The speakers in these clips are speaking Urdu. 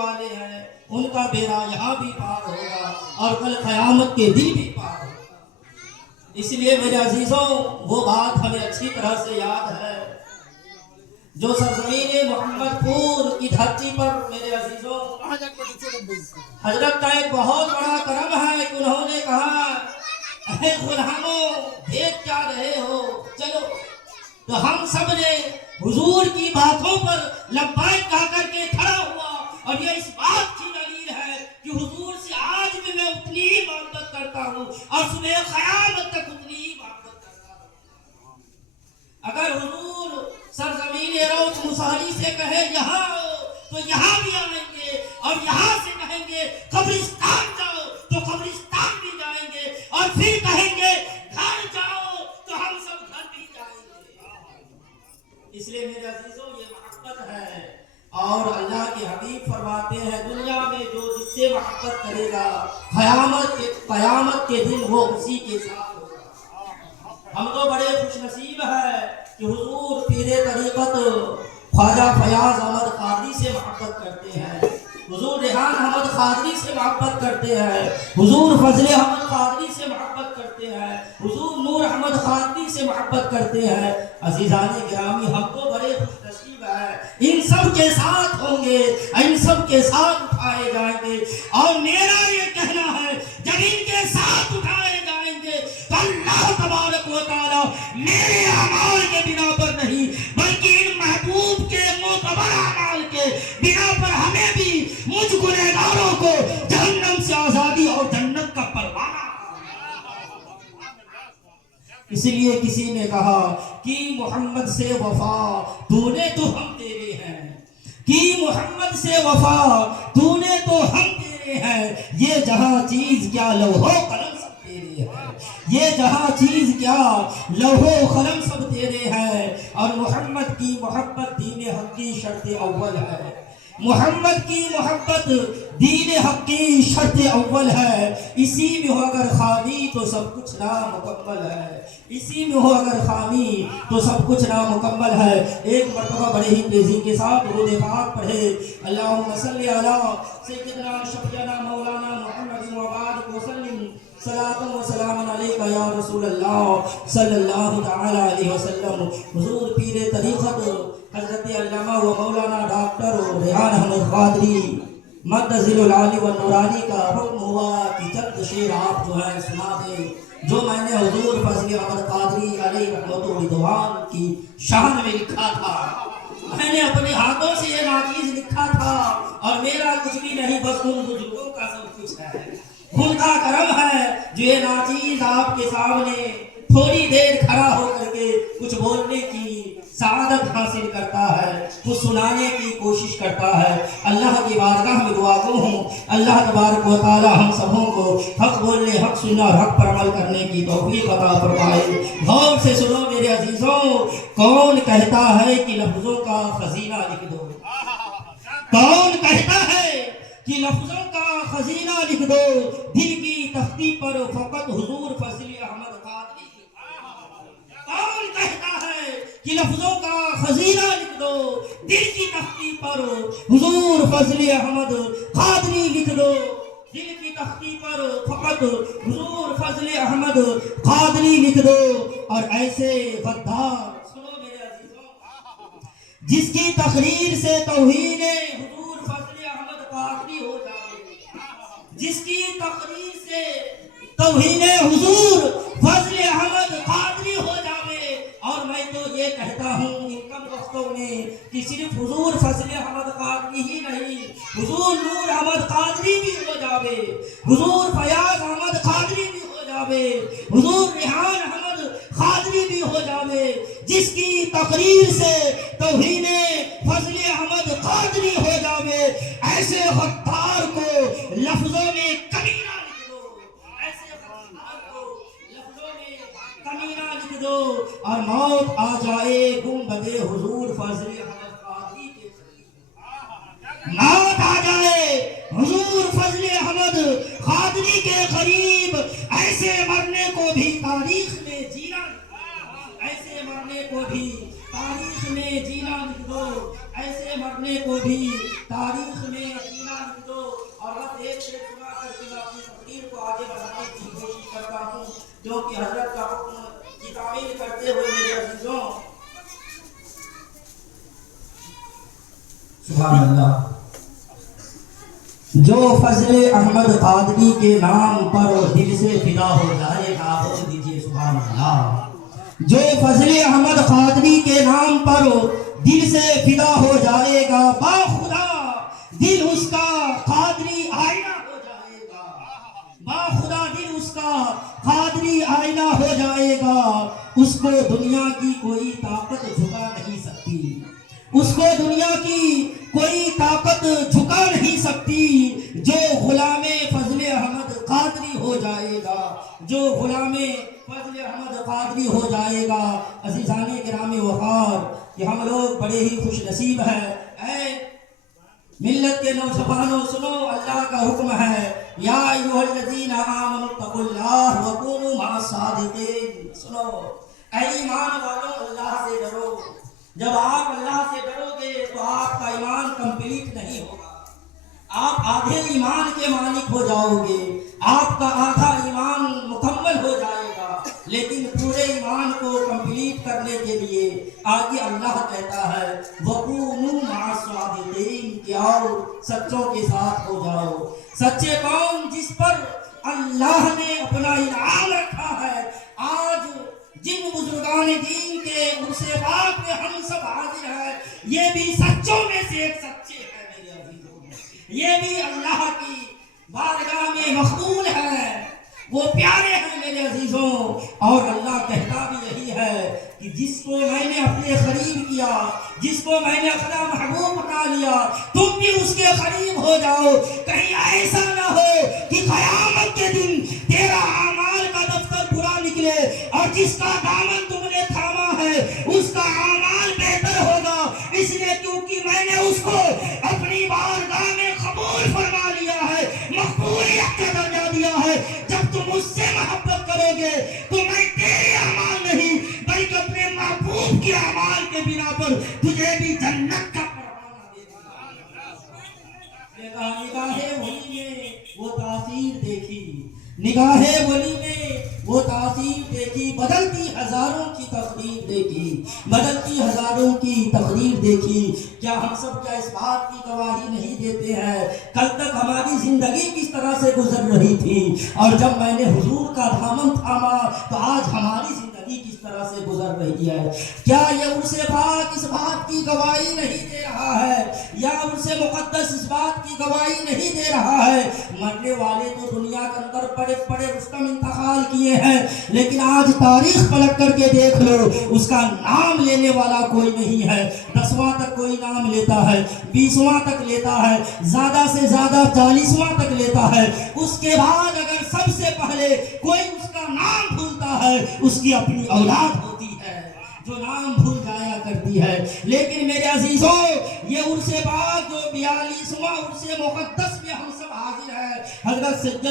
والے ہیں ان کا بیڑا یہاں بھی پار ہوگا اور کل قیامت کے دن بھی پار ہوگا۔ اس لیے میرے عزیزوں وہ بات ہمیں اچھی طرح سے یاد ہے جو سرزمین محمد پور کی دھرتی پر میرے عزیزوں حضرت کا ایک بہت بڑا کرم ہے کہ انہوں نے کہا اے غلاموں دیکھ کیا رہے ہو، چلو۔ تو ہم سب نے حضور کی باتوں پر لبیک کہہ کر کے کھڑا ہوا، اور یہ اس بات کی دلیل ہے کہ حضور سے آج بھی میں اتنی ہی محبت کرتا ہوں اور صبح قیامت تک اتنی ہی محبت کرتا ہوں۔ اگر حضور سرزمین روض مصاری سے کہے یہاں آؤ تو یہاں بھی آئیں گے، اور یہاں سے کہیں گے قبرستان جاؤ تو قبرستان بھی جائیں گے، اور پھر کہیں گے گھر جاؤ تو ہم سب گھر بھی جائیں گے۔ اس لیے میرے عزیزوں یہ محبت ہے، اور اللہ کے حبیب فرماتے ہیں دنیا میں جو جس سے محبت کرے گا قیامت کے دن وہ اسی کے ساتھ ہوگا۔ ہم تو بڑے خوش نصیب ہیں کہ حضور پیر طریقت خواجہ فیاض احمد قادری سے محبت کرتے ہیں، حضور ریحان احمد قادری سے محبت کرتے ہیں، حضور فضل احمد قادری سے محبت کرتے ہیں، حضور نور احمد قادری سے محبت کرتے ہیں۔ عزیزان گرامی ہم تو بڑے خوش نصیب ہیں، ان سب کے ساتھ ہوں گے، ان سب کے ساتھ اٹھائے جائیں گے، اور میرا یہ کہنا ہے جب ان کے ساتھ اٹھائے جائیں گے تو اللہ تبارک و تعالی میرے اعمال کے بنا پر نہیں بلکہ ان محبوب کے معتبر اعمال کے بنا پر ہمیں بھی مجھ گنہگاروں کو جہنم سے آزادی اور جنت کا پروانہ۔ اس لیے کسی نے کہا کہ محمد سے وفا تو نے تو ہم تیرے ہیں، کہ محمد سے وفا تو نے تو ہم تیرے ہیں، یہ جہاں چیز کیا لوح و قلم سب تیرے ہیں، یہ جہاں چیز کیا لوح و قلم سب تیرے ہیں۔ اور محمد کی محبت دین حق کی شرط اول ہے، محمد کی محبت دین حق کی شرط اول ہے، اسی میں ہو اگر خامی تو سب کچھ نامکمل ہے، اسی میں ہو اگر خامی تو سب کچھ نامکمل ہے۔ ایک مرتبہ بڑے ہی تیزی کے ساتھ درود پاک پڑھے، اللہم صلی علی سیدنا شفیعنا مولانا محمد وبارک وسلم، صلاۃ و سلام علیکہ یا رسول اللہ صلی اللہ تعالی علیہ وسلم۔ حضور پیر طریقت حضرت علامہ و مولانا ڈاکٹر ریحان احمد قادری مدظل العالی و نورانی کا حکم ہوا کہ چند شعر آپ جو ہے سنا دیں، جو میں نے حضور فضل احمد قادری علیہ رحمت و رضوان کی شان میں لکھا تھا۔ میں نے اپنے ہاتھوں سے یہ ناچیز لکھا تھا، اور میرا کچھ بھی نہیں بس ان بزرگوں کا سب کچھ ہے، ان کا کرم ہے جو یہ ناچیز آپ کے سامنے تھوڑی دیر کھڑا ہو کر کے کچھ بولنے کی سعادت حاصل کرتا ہے، کچھ سنانے کی کوشش کرتا ہے۔ اللہ کی بارگاہ میں دعا گو ہوں اللہ تبارک و تعالی ہم سبوں کو حق بولنے، حق سننا اور حق پر عمل کرنے کی توفیق عطا فرمائے۔ غور سے سنو میرے عزیزوں، کون کہتا ہے کہ لفظوں کا خزینہ لکھ دو؟ کون کہتا ہے کہ لفظوں کا خزینہ لکھ دو؟ دل کی تختی پر فقط حضور فضل احمد قادری۔ کون کہتا ہے کہ لفظوں کا خزینہ لکھ دو؟ دل کی تختی پر حضور فضل احمد قادری لکھ دو، دل کی تختی پر فقط حضور فضل احمد قادری لکھ دو۔ اور ایسے غدار سنو میرے عزیزوں جس کی تقریر سے توہین حضور فضل احمد قادری ہو جائے، جس کی تقریر سے توہین حضور فضل احمد قادری ہو جائے، اور میں تو یہ کہتا ہوں ان کم وقتوں میں کہ صرف حضور فضل احمد قادری ہی نہیں، حضور نور احمد قادری بھی ہو جاوے، حضور فیاض احمد قادری بھی ہو جاوے، حضور ریحان احمد قادری بھی ہو جاوے، جس کی تقریر سے توہین فضل احمد قادری ہو جاوے، ایسے غدار کو لفظوں میں کمینہ لکھ دو، ایسے غدار کو لفظوں میں کمینہ لکھ دو، اور موت آ جائے گنبد حضور فضل احمد قادری کے قریب، موت آ جائے حضور فضل احمد قادری کے قریب، ایسے مرنے کو بھی تاریخ میں جینا، ایسے مرنے کو بھی تاریخ میں جینا لکھ دو، ایسے مرنے کو بھی تاریخ میں جینا اجازت دو اور بس ایک شعر سنا کر کے میں اپنی تقریر کو آگے بڑھانے کی کوشش کرتا ہوں، جو کہ حضرت کا حکم کی تعمیل کرتے ہوئے میرے عزیزوں، سبحان اللہ، جو فضل احمد قادری کے نام پر دل سے فدا ہو جائے گا، بول دیجیے سبحان اللہ۔ جو فضل احمد قادری کے نام پر دل سے فدا ہو جائے گا، با خدا دل اس کا قادری آئینہ ہو جائے گا، با خدا دل اس کا قادری آئینہ ہو جائے گا، اس کو دنیا کی کوئی طاقت جھکا نہیں سکتی، اس کو دنیا کی کوئی طاقت جھکا نہیں سکتی۔ جو غلام فضل احمد قادری ہو جائے گا، جو غلام فضل احمد قادری ہو جائے گا، عزیزان کرام وقار، کہ ہم لوگ بڑے ہی خوش نصیب ہیں۔ اے ملت کے نوجوانوں، سنو، اللہ کا حکم ہے، یا ایھا الذین آمنوا اتقوا اللہ وکونوا مع الصادقین۔ سنو اے ایمان والوں، اللہ سے ڈرو۔ جب آپ اللہ سے ڈرو گے تو آپ کا ایمان کمپلیٹ نہیں ہوگا، آپ آدھے ایمان کے مالک ہو جاؤ گے، آپ کا آدھا ایمان مکمل ہو جائے گا، لیکن پورے ایمان کو کمپلیٹ کرنے کے لیے آگے اللہ کہتا ہے وَكُونُوا مَعَ الصَّادِقِينَ، کہ آؤ سچوں کے ساتھ ہو جاؤ۔ سچے کون؟ جس پر اللہ نے اپنا انعام رکھا ہے۔ آج جن بزرگان دین کے عرص پاک میں ہم سب حاضر ہیں، یہ بھی سچوں میں سے ایک سچے ہیں میرے عزیزوں، یہ بھی اللہ کی بارگاہ میں مقبول ہے، وہ پیارے ہیں میرے عزیزوں۔ اور اللہ کہتا بھی یہی ہے کہ جس کو میں نے اپنے قریب کیا، جس کو میں نے اپنا محبوب بنا لیا، تم بھی اس کے قریب ہو جاؤ۔ کہیں ایسا نہ ہو کہ قیامت کے دن تیرا اعمال کا دفتر برا نکلے اور جس کا دامن تم نے تھاما ہے اس کا اعمال بہتر ہوگا، اس لیے کیونکہ میں نے اس کو اپنی بارگاہ میں قبول فرما لیا ہے، مقبولیت کا درجہ دیا ہے۔ جب تم مجھ سے محبت کرو گے تو میں تیرے اعمال نہیں بلکہ اپنے محبوب کے اعمال کے بنا پر تجھے بھی جنت کا پروانہ دے دوں گا۔ نگاہ ولی نے وہ تاثیر دیکھی، نگاہ ولی نے وہ تاثیر دیکھی، بدلتی ہزاروں کی تقدیر دیکھی، بدلتی ہزاروں کی تقدیر دیکھی۔ کیا ہم سب کیا اس بات کی گواہی نہیں دیتے ہیں کل تک ہماری زندگی کس طرح سے گزر رہی تھی، اور جب میں نے حضور کا دامن تھاما تو آج ہماری زندگی کس طرح سے گزر رہی ہے؟ کیا یہ عرص پاک اس بات کی گواہی نہیں دے رہا ہے، یا عرص مقدس اس بات کی گواہی نہیں دے رہا ہے؟ مرنے والے تو دنیا کے اندر بڑے بڑے رستم انتقال کیے ہیں، لیکن آج تاریخ پلٹ کر کے دیکھ لو، اس کا نام لینے والا کوئی نہیں ہے۔ 10واں تک کوئی نام لیتا ہے، 20واں تک لیتا ہے، زیادہ سے زیادہ 40واں تک لیتا ہے، اس کے بعد اگر سب سے پہلے کوئی اس کا نام بھولتا ہے اس کی اپنی اولاد ہوتی ہے جو نام بھول جایا کرتی ہے۔ لیکن میرے عزیزوں، یہ عرص پاک جو 42واں عرص مقدس میں ہم سب حاضر ہیں، حضرت سید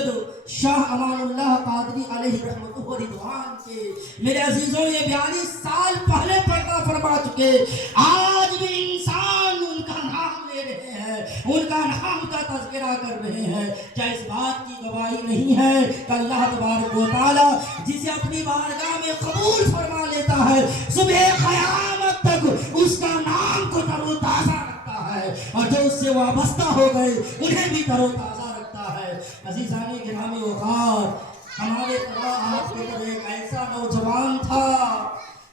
شاہ امان اللہ قادری علیہ رحمتہ و رضوان کے، میرے عزیزوں یہ 42 سال پہلے پردہ فرما چکے، آج بھی انسان ان کا نام لے رہے ہیں، ان کا نام کا تذکرہ کر رہے ہیں۔ کیا اس بات کی گواہی نہیں ہے کہ اللہ تبارک و تعالی جسے اپنی بارگاہ میں قبول فرما لیتا ہے، صبح قیامت تک اس کا نام کو تر و تازہ رکھتا ہے، اور جو اس سے وابستہ ہو گئے انہیں بھی تر و تازہ رکھتا ہے۔ عزیزان گرامی وقار، ہمارے طرح آپ کے طرح ایک ایسا نوجوان تھا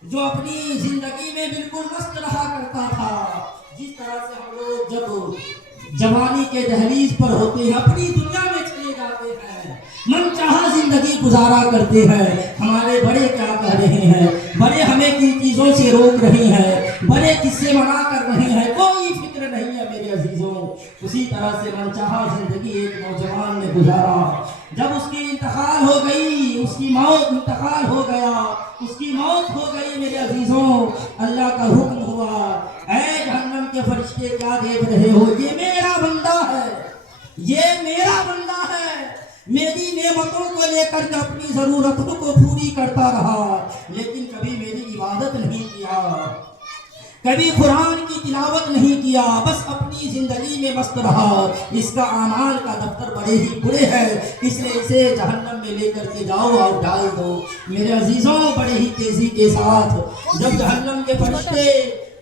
جو اپنی زندگی میں بالکل مست رہا کرتا تھا۔ جس طرح سے ہم لوگ جب جوانی کے دہلیز پر ہوتے ہیں، اپنی دنیا میں چلے جاتے ہیں، من چاہا زندگی گزارا کرتے ہیں، ہمارے بڑے کیا کہہ رہے ہیں، بڑے ہمیں کن چیزوں سے روک رہے ہیں، بڑے کس سے منع کر رہے ہیں، کوئی فکر نہیں ہے میرے عزیزوں۔ اسی طرح سے من چاہا زندگی ایک نوجوان نے گزارا۔ جب اس کی انتقال ہو گئی، اس کی موت انتقال ہو گیا، اس کی موت ہو گئی میرے عزیزوں، اللہ کا حکم ہوا، اے جہنم کے فرشتے کیا دیکھ رہے ہو، یہ میرا بندہ ہے، یہ میرا بندہ ہے، میری نعمتوں کو لے کر کے اپنی ضرورتوں کو پوری کرتا رہا، لیکن کبھی میری عبادت نہیں کیا، کبھی قرآن کی تلاوت نہیں کیا، بس اپنی زندگی میں مست رہا، اس کا اعمال کا دفتر بڑے ہی برے ہے، اس لیے اسے جہنم میں لے کر کے جاؤ اور ڈال دو۔ میرے عزیزوں، بڑے ہی تیزی کے ساتھ جب جہنم کے فرشتے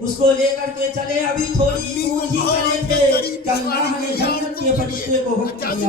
اس کو لے کر کے چلے، ابھی تھوڑی دور ہی چلے تھے کہ اللہ نے جنت کے فرشتے کو حکم دیا،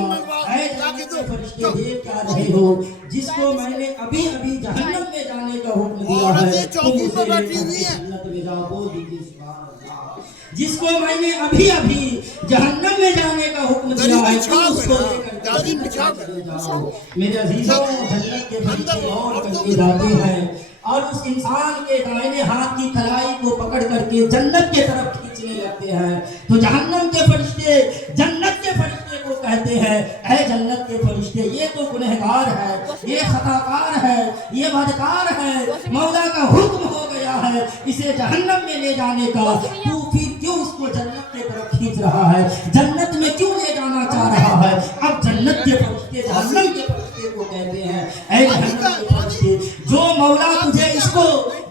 اے جنت کے فرشتے دیکھ کیا رہے ہو، جس کو میں نے ابھی ابھی جہنم میں جانے کا حکم دیا ہے، تم اسے لے کر کے جنت میں جاؤ۔ بول دیجیے سبحان اللہ۔ جس کو میں نے ابھی ابھی جہنم میں جانے کا حکم دیا ہے، تم اس کو لے کر کے جنت میں چلے جاؤ۔ میرے عزیزوں، جنت کے فرشتے اور کر کے جاتے ہیں اور اس انسان کے دائیں ہاتھ کی کلائی کو پکڑ کر کے جنت کے طرف کھینچنے لگتے ہیں، تو جہنم کے فرشتے جنت کے فرشتے کو کہتے ہیں، اے جنت کے فرشتے، یہ تو گنہگار ہے، یہ خطا کار ہے، یہ بدکار ہے، مولا کا حکم ہو گیا ہے اسے جہنم میں لے جانے کا، تو پھر کیوں اس کو جنت کی طرف کھینچ رہا ہے، جنت میں کیوں لے جانا چاہ رہا ہے؟ اب جنت کے فرشتے جہنم کے فرشتے کو کہتے ہیں، اے جہنم کے فرشتے، جو مولا تجھے اس کو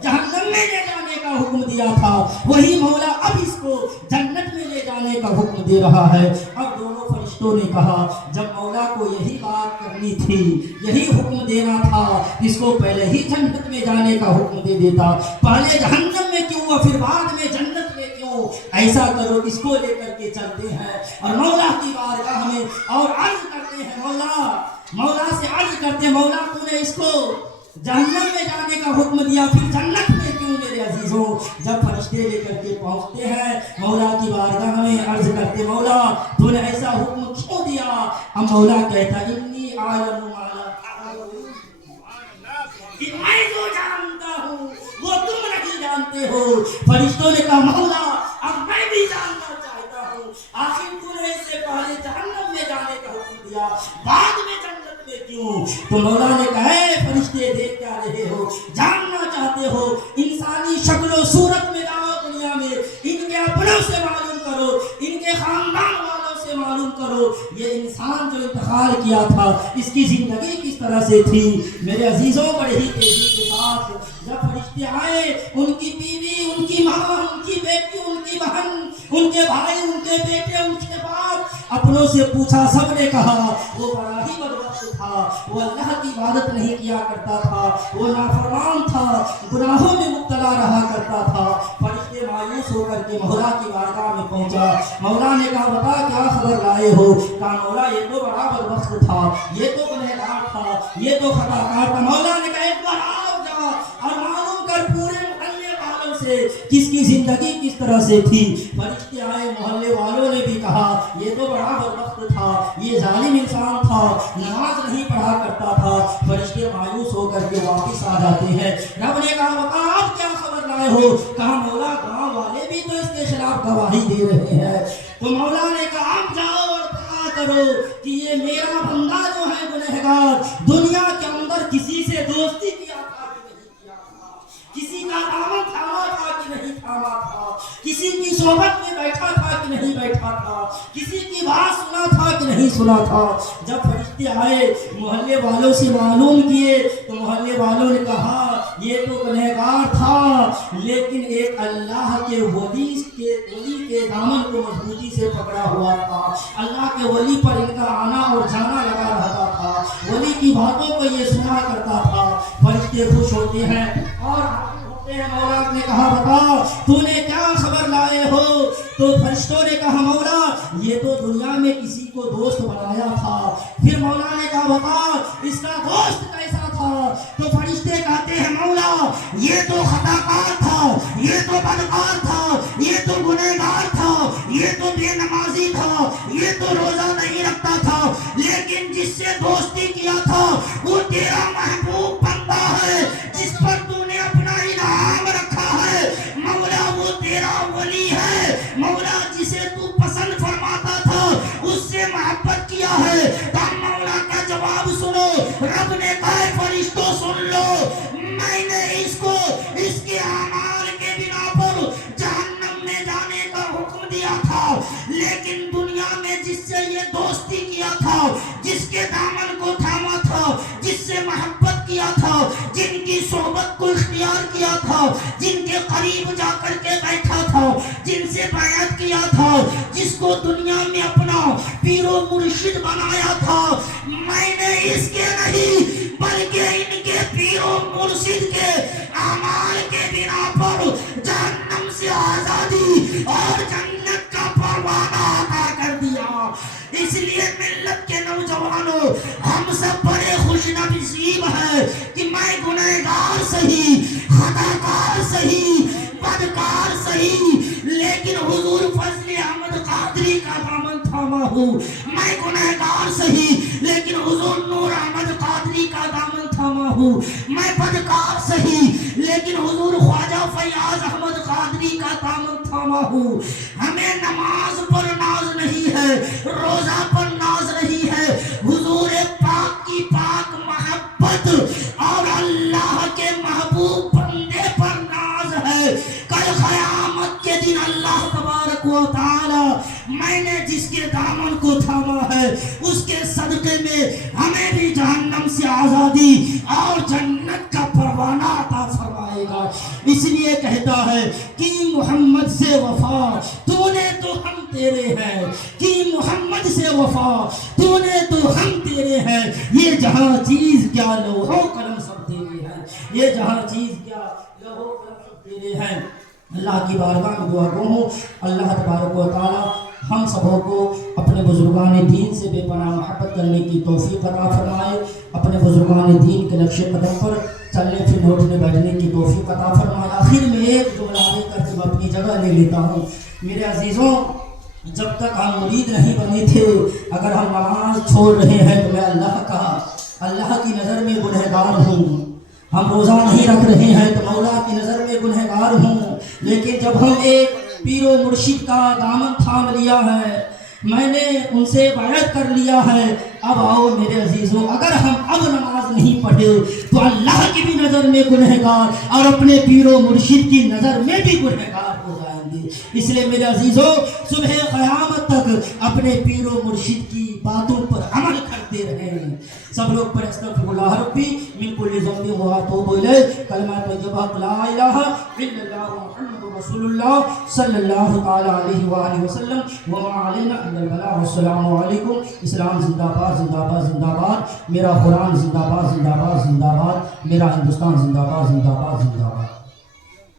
جہنم میں لے جانے کا حکم دیا تھا، وہی مولا اب اس کو جنت میں لے جانے کا حکم دے رہا ہے۔ اب دونوں فرشتوں نے کہا، جب مولا کو یہی بات کرنی تھی، یہی حکم دینا تھا، اس کو پہلے ہی جنت میں جانے کا حکم دے دیتا، پہلے جہنم میں کیوں اور پھر بعد میں جنت میں کیوں؟ ایسا کرو، اس کو لے کر کے چلتے ہیں اور مولا کی بارگاہ میں اور عرض کرتے ہیں، مولا سے عرض کرتے ہیں، مولا تو نے اس کو جہنم میں جانے کا حکم دیا، پھر جنت میں کیوں؟ میرے عزیزوں، جب فرشتے لے کر کے پہنچتے ہیں مولا کی بارگاہ میں، عرض کرتے، مولا تو نے ایسا حکم کیوں دیا؟ اب مولا کہتا، انی اعلم ما لا تعلمون، کہ میں جو جانتا ہوں وہ تم نہیں جانتے ہو۔ فرشتوں نے کہا، مولا اب میں بھی جاننا چاہتا ہوں، آخر تو نے اس سے پہلے جہنم میں جانے کا حکم دیا، بعد میں جنت میں کیوں؟ تو مولا نے کہا، اے فرشتے دیکھ کیا رہے ہو، جاننا چاہتے ہو، انسانی شکل و صورت میں جاؤ دنیا میں، ان کے اپنوں سے معلوم کرو، ان کے خاندان والوں سے معلوم کرو، یہ انسان جو انتقال کیا تھا اس کی زندگی کس طرح سے تھی۔ میرے عزیزوں، بڑے ہی تیزی کے ساتھ جب فرشتے آئے، ان کی بیوی، ان کی ماں، ان کی بیٹی، ان کی بہن، ان کے بھائی، ان کے بیٹے، ان کے باپ، اپنوں سے پوچھا، سب نے کہا وہ بڑا ہی بدبخت تھا، وہ اللہ کی عبادت نہیں کیا کرتا تھا، وہ نافرمان تھا، گناہوں میں مبتلا رہا کرتا تھا۔ فرشتے مایوس ہو کر کے مولا کی بارگاہ میں پہنچا، مولا نے کہا، بتا کیا خبر لائے ہو؟ کہا، مولا یہ تو بڑا بدبخت تھا، یہ تو گنہگار تھا، یہ تو خطا کار تھا۔ مولا نے کہا، ایک بار آؤ جا اور معلوم کر پورے محلے والوں سے کس کی زندگی کس طرح سے تھی۔ فرشتے آئے، محلے والوں نے بھی کہا، یہ تو بڑا بدبخت تھا، یہ ظالم انسان تھا، نماز نہیں پڑھا کرتا تھا۔ فرشتے مایوس ہو کر کے واپس آ جاتے ہیں۔ رب نے کہا، بتا آپ کیا خبر لائے ہو؟ کہا، مولا گاؤں والے بھی تو اس کے خلاف گواہی دے رہے ہیں۔ تو مولا نے کہا، آپ جاؤ اور پتا کرو کہ یہ میرا بندہ جو ہے گنہگار، دنیا کے اندر کسی سے دوستی کیا تھا کہ نہیں کیا تھا، کسی کا دامن تھاما تھا کہ نہیں تھاما تھا، کسی کی صحبت میں بیٹھا تھا کہ نہیں بیٹھا تھا، کسی کی بات سنا تھا کہ نہیں سنا تھا۔ جب فرشتے آئے، محلے والوں سے معلوم کیے، تو محلے والوں نے کہا، یہ تو گنہگار تھا، لیکن ایک اللہ کے ولی کے دامن کو مضبوطی سے پکڑا ہوا تھا، اللہ کے ولی پر ان کا آنا اور جانا لگا رہتا تھا، ولی کی باتوں کو یہ سنا کرتا تھا۔ فرشتے خوش ہوتے ہیں اور مولا نے کہا، بتا تو نے کیا خبر لائے ہو؟ تو فرشتوں نے کہا، مولا یہ تو دنیا میں کسی کو دوست بنایا تھا۔ پھر مولا نے کہا، بتا اس کا دوست کیسا تھا؟ تو فرشتے کہتے ہیں، مولا یہ تو خطا کار تھا، یہ تو بدکار تھا، یہ تو گنہگار تھا، یہ تو بے نمازی تھا، یہ تو روزہ نہیں رکھتا تھا، لیکن جس سے دوستی کیا تھا وہ تیرا محبوب بندہ ہے، جس پر تو نے اپنا انعام رکھا ہے، مولا وہ تیرا ولی ہے، مولا جسے تو پسند فرماتا تھا اس سے محبت کیا ہے۔ تو مولا کا جواب سنو، رب نے کہا، فرشتوں سن لو، میں نے اس کو اس کے اعمال کے بنا پر جہنم میں جانے کا حکم دیا تھا، لیکن دنیا میں جس سے یہ دوستی کیا تھا، جس کے دامن کو تھاما تھا، جس سے محبت کیا تھا، جن کی صحبت کو اختیار کیا تھا، جن کے قریب جا کر کے بیٹھا جن سے بیعت کیا تھا، جس کو دنیا میں اپنا پیر و مرشد بنایا تھا، میں نے اس کے نہیں بلکہ ان کے پیر و مرشد کے اعمال کے بنا پر جہنم سے آزادی اور جنت کا پروانہ عطا کر دیا۔ اس لیے ملت کے نوجوانوں، ہم سب بڑے خوش نصیب ہیں کہ میں گنہگار سہی، خطاکار سہی، بدکار سہی، لیکن حضور فضل احمد قادری کا دامن تھاما ہوں۔ میں گنہگار سہی لیکن حضور نور احمد قادری کا دامن تھاما ہوں۔ میں بدکار سہی لیکن حضور خواجہ فیاض احمد قادری کا دامن تھاما ہوں۔ ہمیں نماز پر ناز نہیں ہے، روزہ پر ناز نہیں ہے، حضور پاک کی پاک محبت اور اللہ کے محبوب بندے پر ناز ہے۔ کل قیامت کے دن اللہ تبارک و تعالی، میں نے جس کے دامن کو تھاما ہے اس کے صدقے میں ہمیں بھی جہنم سے آزادی اور جنت کا پروانہ عطا فرمائے گا۔ اس لیے کہتا ہے کہ محمد سے وفا تو نے تو ہم تیرے ہیں، کہ محمد سے وفا تو نے تو ہم تیرے ہیں، یہ جہاں چیز کیا لوح و قلم سب تیرے ہیں، یہ جہاں چیز کیا لوح و قلم سب تیرے ہیں۔ اللہ کی بارگاہ میں دعا کروں، اللہ تبارک و تعالی ہم سبوں کو اپنے بزرگان دین سے بے پناہ محبت کرنے کی توفیق عطا فرمائے، اپنے بزرگان دین کے نقش قدم پر چلنے پھرنے اٹھنے بیٹھنے کی توفیق عطا فرمائے۔ آخر میں ایک جملہ دے کر کے میں اپنی جگہ لے لیتا ہوں۔ میرے عزیزوں، جب تک ہم مرید نہیں بنے تھے، اگر ہم نماز چھوڑ رہے ہیں تو میں اللہ کی نظر میں گنہگار ہوں۔ ہم روزہ نہیں رکھ رہے ہیں تو مولا کی نظر میں گنہگار ہوں۔ لیکن جب ہم ایک پیر و مرشد کا دامن تھام لیا ہے، میں نے ان سے بیعت کر لیا ہے، اب آؤ میرے عزیزوں، اگر ہم اب نماز نہیں پڑھے تو اللہ کی بھی نظر میں گنہگار اور اپنے پیر و مرشد کی نظر میں بھی گنہگار ہو جائیں گے۔ اس لیے میرے عزیزوں، صبح قیامت تک اپنے پیر و مرشد کی باتوں پر عمل کرتے رہیں۔ سب لوگ پر استغفر اللہ ربی من کل ذنب و اتوب الیہ، کلمہ طیبہ لا الہ الا اللہ محمد رسول اللہ صلی اللہ تعالی علیہ وآلہ وسلم، وما علینا الا البلاغ۔ السلام علیکم۔ اسلام زندہ باد، زندہ باد، زندہ باد۔ میرا قرآن زندہ باد، زندہ باد، زندہ باد۔ میرا ہندوستان زندہ باد، زندہ باد، زندہ باد۔